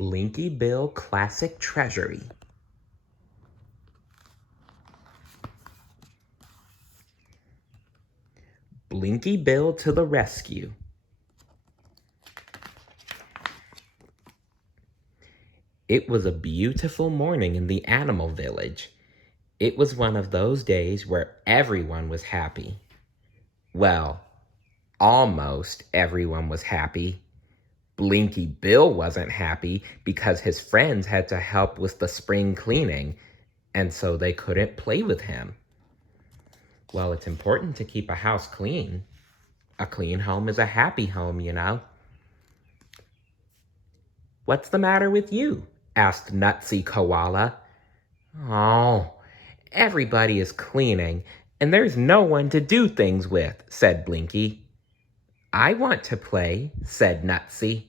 Blinky Bill Classic Treasury. Blinky Bill to the rescue. It was a beautiful morning in the animal village. It was one of those days where everyone was happy. Well, almost everyone was happy. Blinky Bill wasn't happy because his friends had to help with the spring cleaning, and so they couldn't play with him. Well, it's important to keep a house clean. A clean home is a happy home, you know. "What's the matter with you?" asked Nutsy Koala. "Oh, everybody is cleaning, and there's no one to do things with," said Blinky. "I want to play," said Nutsy.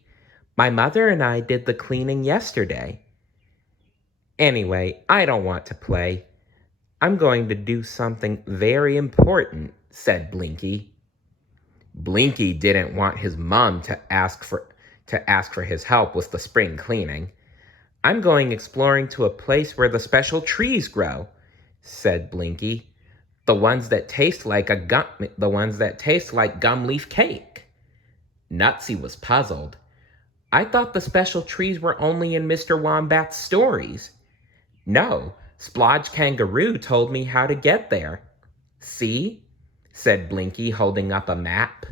"My mother and I did the cleaning yesterday." "Anyway, I don't want to play. I'm going to do something very important," said Blinky. Blinky didn't want his mom to ask for his help with the spring cleaning. "I'm going exploring to a place where the special trees grow," said Blinky. The ones that taste like gum leaf cake." Nutsy was puzzled. "I thought the special trees were only in Mr. Wombat's stories." "No, Splodge Kangaroo told me how to get there." "See?" said Blinky, holding up a map.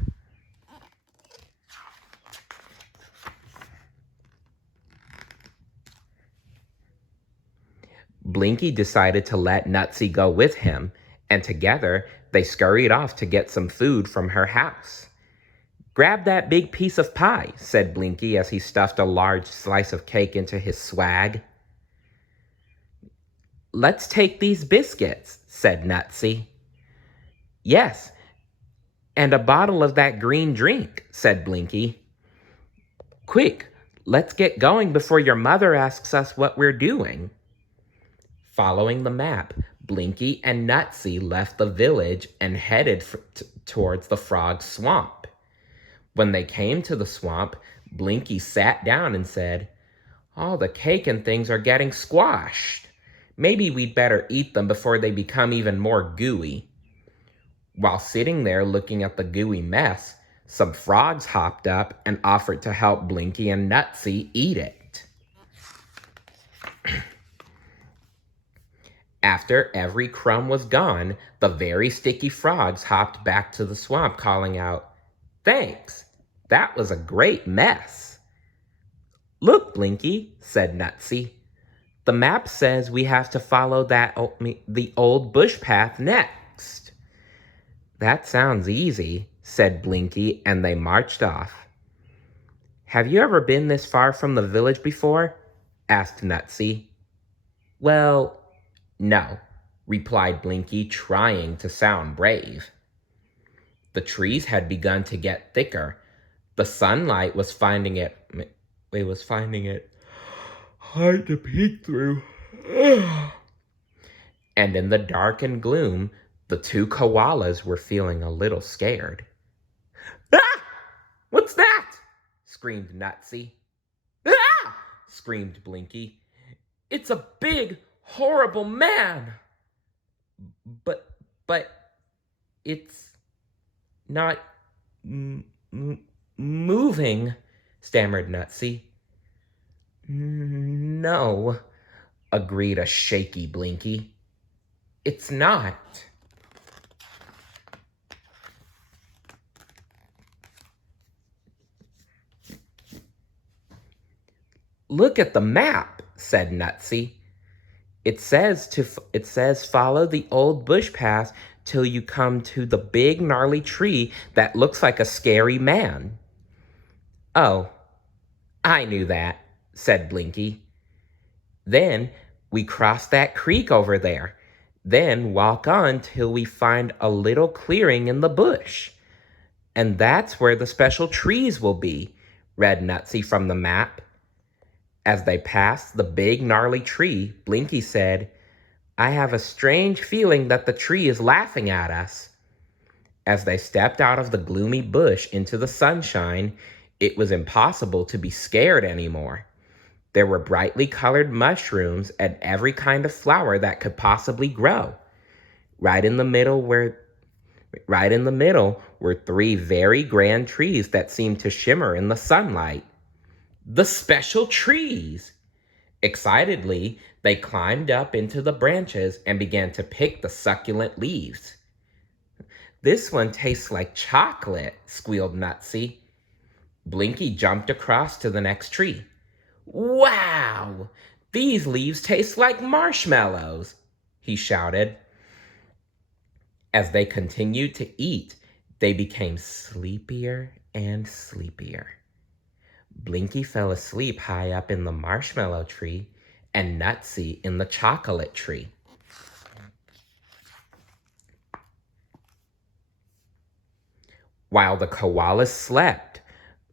Blinky decided to let Nutsy go with him, and together they scurried off to get some food from her house. "Grab that big piece of pie," said Blinky as he stuffed a large slice of cake into his swag. "Let's take these biscuits," said Nutsy. "Yes, and a bottle of that green drink," said Blinky. "Quick, let's get going before your mother asks us what we're doing." Following the map, Blinky and Nutsy left the village and headed towards the frog swamp. When they came to the swamp, Blinky sat down and said, "All the cake and things are getting squashed. Maybe we'd better eat them before they become even more gooey." While sitting there looking at the gooey mess, some frogs hopped up and offered to help Blinky and Nutsy eat it. After every crumb was gone, the very sticky frogs hopped back to the swamp, calling out, "Thanks, that was a great mess." "Look, Blinky," said Nutsy. "The map says we have to follow the old bush path next." "That sounds easy," said Blinky, and they marched off. "Have you ever been this far from the village before?" asked Nutsy. "Well, no," replied Blinky, trying to sound brave. The trees had begun to get thicker. The sunlight was finding it hard to peek through. And in the dark and gloom, the two koalas were feeling a little scared. "Ah! What's that?" screamed Nutsy. "Ah!" screamed Blinky. "It's a big, horrible man." But it's not moving," stammered Nutsy. "No," agreed a shaky Blinky. "It's not." "Look at the map," said Nutsy. It says follow the old bush path till you come to the big gnarly tree that looks like a scary man." "Oh, I knew that," said Blinky. "Then we cross that creek over there, then walk on till we find a little clearing in the bush. And that's where the special trees will be," read Nutsy from the map. As they passed the big gnarly tree, Blinky said, "I have a strange feeling that the tree is laughing at us." As they stepped out of the gloomy bush into the sunshine, it was impossible to be scared anymore. There were brightly colored mushrooms and every kind of flower that could possibly grow. Right in the middle were Right in the middle were three very grand trees that seemed to shimmer in the sunlight. The special trees! Excitedly, they climbed up into the branches and began to pick the succulent leaves. This one tastes like chocolate, squealed Nutsy. Blinky jumped across to the next tree. Wow! These leaves taste like marshmallows, he shouted. As they continued to eat, they became sleepier and sleepier. Blinky fell asleep high up in the marshmallow tree and Nutsy in the chocolate tree. While the koalas slept,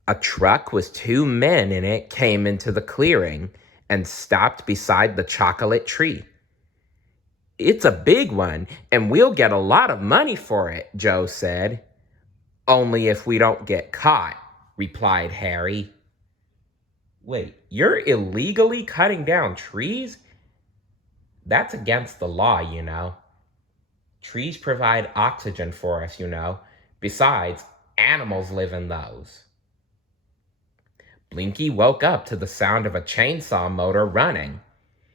a truck with two men in it came into the clearing and stopped beside the chocolate tree. It's a big one, and we'll get a lot of money for it, Joe said. Only if we don't get caught, replied Harry. Wait, you're illegally cutting down trees? That's against the law, you know. Trees provide oxygen for us, you know. Besides, animals live in those. Blinky woke up to the sound of a chainsaw motor running.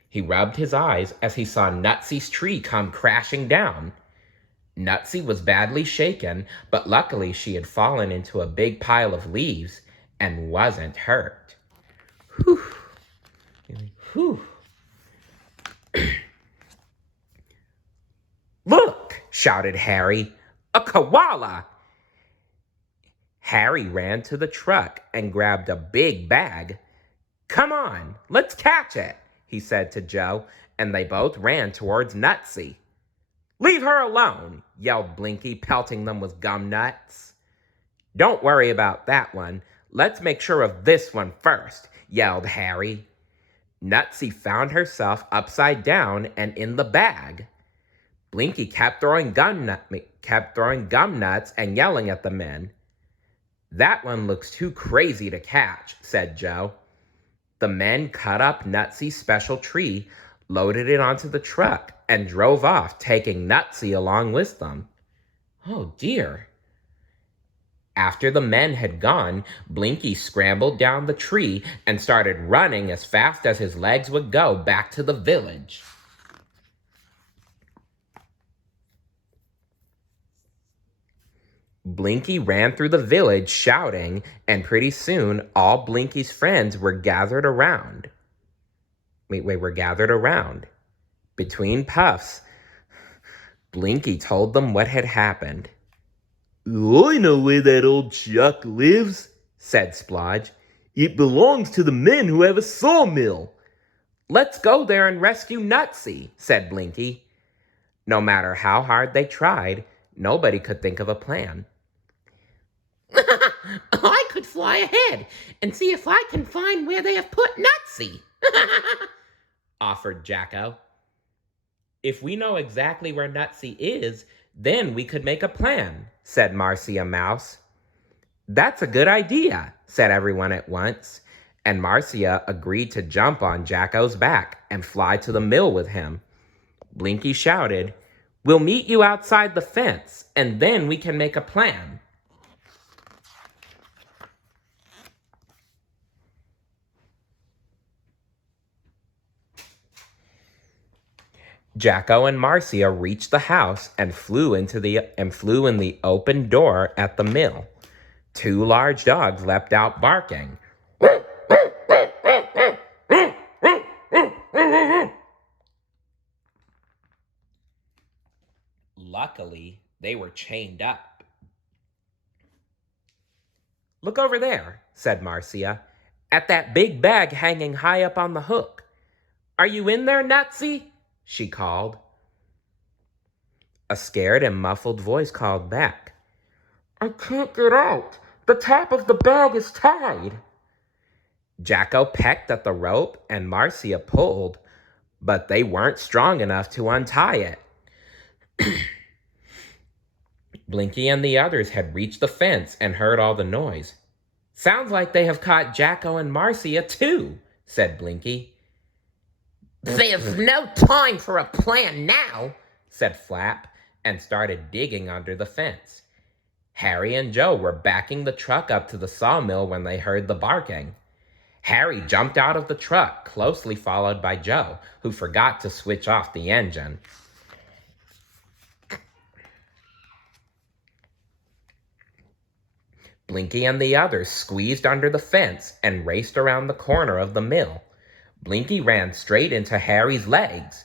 He rubbed his eyes as he saw Nutsy's tree come crashing down. Nutsy was badly shaken, but luckily she had fallen into a big pile of leaves and wasn't hurt. Whew. Whew. Look, shouted Harry, a koala! Harry ran to the truck and grabbed a big bag. Come on, let's catch it, he said to Joe, and they both ran towards Nutsy. Leave her alone, yelled Blinky, pelting them with gum nuts. Don't worry about that one. Let's make sure of this one first, yelled Harry. Nutsy found herself upside down and in the bag. Blinky kept throwing gum nuts and yelling at the men. That one looks too crazy to catch, said Joe. The men cut up Nutsy's special tree, loaded it onto the truck, and drove off, taking Nutsy along with them. Oh dear. After the men had gone, Blinky scrambled down the tree and started running as fast as his legs would go back to the village. Blinky ran through the village shouting, and pretty soon all Blinky's friends were gathered around. Were gathered around. Between puffs, Blinky told them what had happened. I know where that old chuck lives, said Splodge. It belongs to the men who have a sawmill. Let's go there and rescue Nutsy, said Blinky. No matter how hard they tried, nobody could think of a plan. I could fly ahead and see if I can find where they have put Nutsy, offered Jacko. If we know exactly where Nutsy is, then we could make a plan, said Marcia Mouse. That's a good idea, said everyone at once, and Marcia agreed to jump on Jacko's back and fly to the mill with him. Blinky shouted, We'll meet you outside the fence, and then we can make a plan. Jacko and Marcia reached the house and flew in the open door at the mill. Two large dogs leapt out barking. Luckily, they were chained up. Look over there, said Marcia, at that big bag hanging high up on the hook. Are you in there, Nutsy? She called. A scared and muffled voice called back. I can't get out. The top of the bag is tied. Jacko pecked at the rope and Marcia pulled, but they weren't strong enough to untie it. Blinky and the others had reached the fence and heard all the noise. Sounds like they have caught Jacko and Marcia too, said Blinky. There's no time for a plan now, said Flap, and started digging under the fence. Harry and Joe were backing the truck up to the sawmill when they heard the barking. Harry jumped out of the truck, closely followed by Joe, who forgot to switch off the engine. Blinky and the others squeezed under the fence and raced around the corner of the mill. Blinky ran straight into Harry's legs.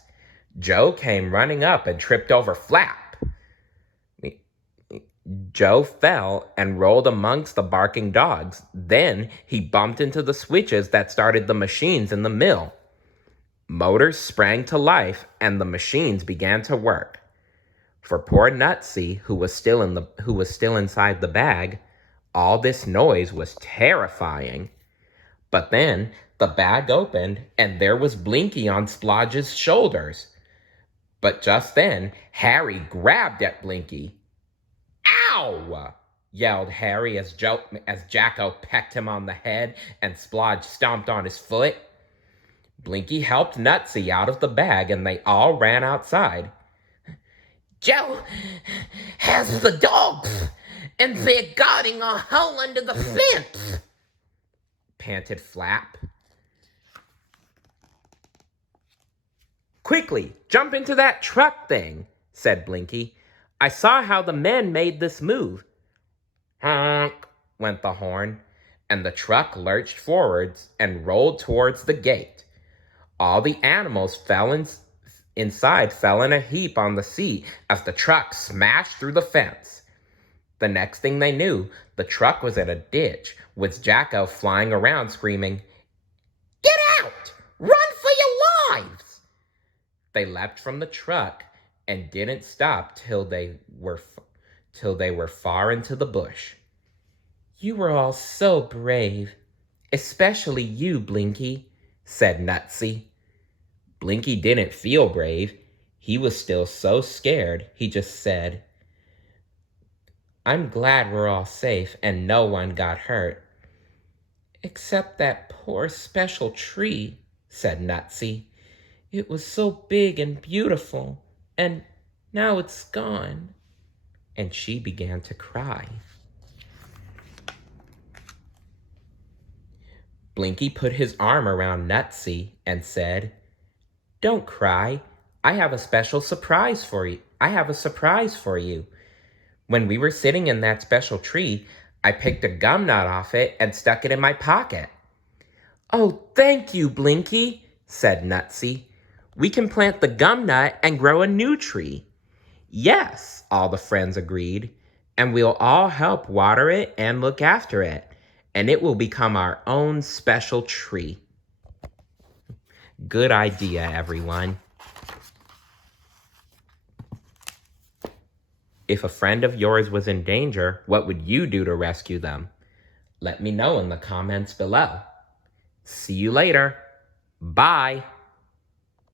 Joe came running up and tripped over Flap. Joe fell and rolled amongst the barking dogs. Then he bumped into the switches that started the machines in the mill. Motors sprang to life and the machines began to work. For poor Nutsy, who was still inside the bag, all this noise was terrifying. But then the bag opened and there was Blinky on Splodge's shoulders. But just then, Harry grabbed at Blinky. "Ow!" yelled Harry as Jacko pecked him on the head and Splodge stomped on his foot. Blinky helped Nutsy out of the bag and they all ran outside. "Joe has the dogs, and they're guarding a hole under the fence," panted Flap. "Quickly, jump into that truck thing," said Blinky. "I saw how the men made this move." Honk, went the horn, and the truck lurched forwards and rolled towards the gate. All the animals inside fell in a heap on the seat as the truck smashed through the fence. The next thing they knew, the truck was in a ditch, with Jacko flying around screaming, "Get out! Run for your lives!" They leapt from the truck and didn't stop till they were far into the bush. "You were all so brave, especially you, Blinky," said Nutsy. Blinky didn't feel brave. He was still so scared, he just said, "I'm glad we're all safe and no one got hurt." "Except that poor special tree," said Nutsy. "It was so big and beautiful, and now it's gone." And she began to cry. Blinky put his arm around Nutsy and said, "Don't cry. I have a surprise for you. When we were sitting in that special tree, I picked a gum nut off it and stuck it in my pocket." "Oh, thank you, Blinky," said Nutsy. "We can plant the gum nut and grow a new tree." "Yes," all the friends agreed, "and we'll all help water it and look after it, and it will become our own special tree." Good idea, everyone. If a friend of yours was in danger, what would you do to rescue them? Let me know in the comments below. See you later. Bye.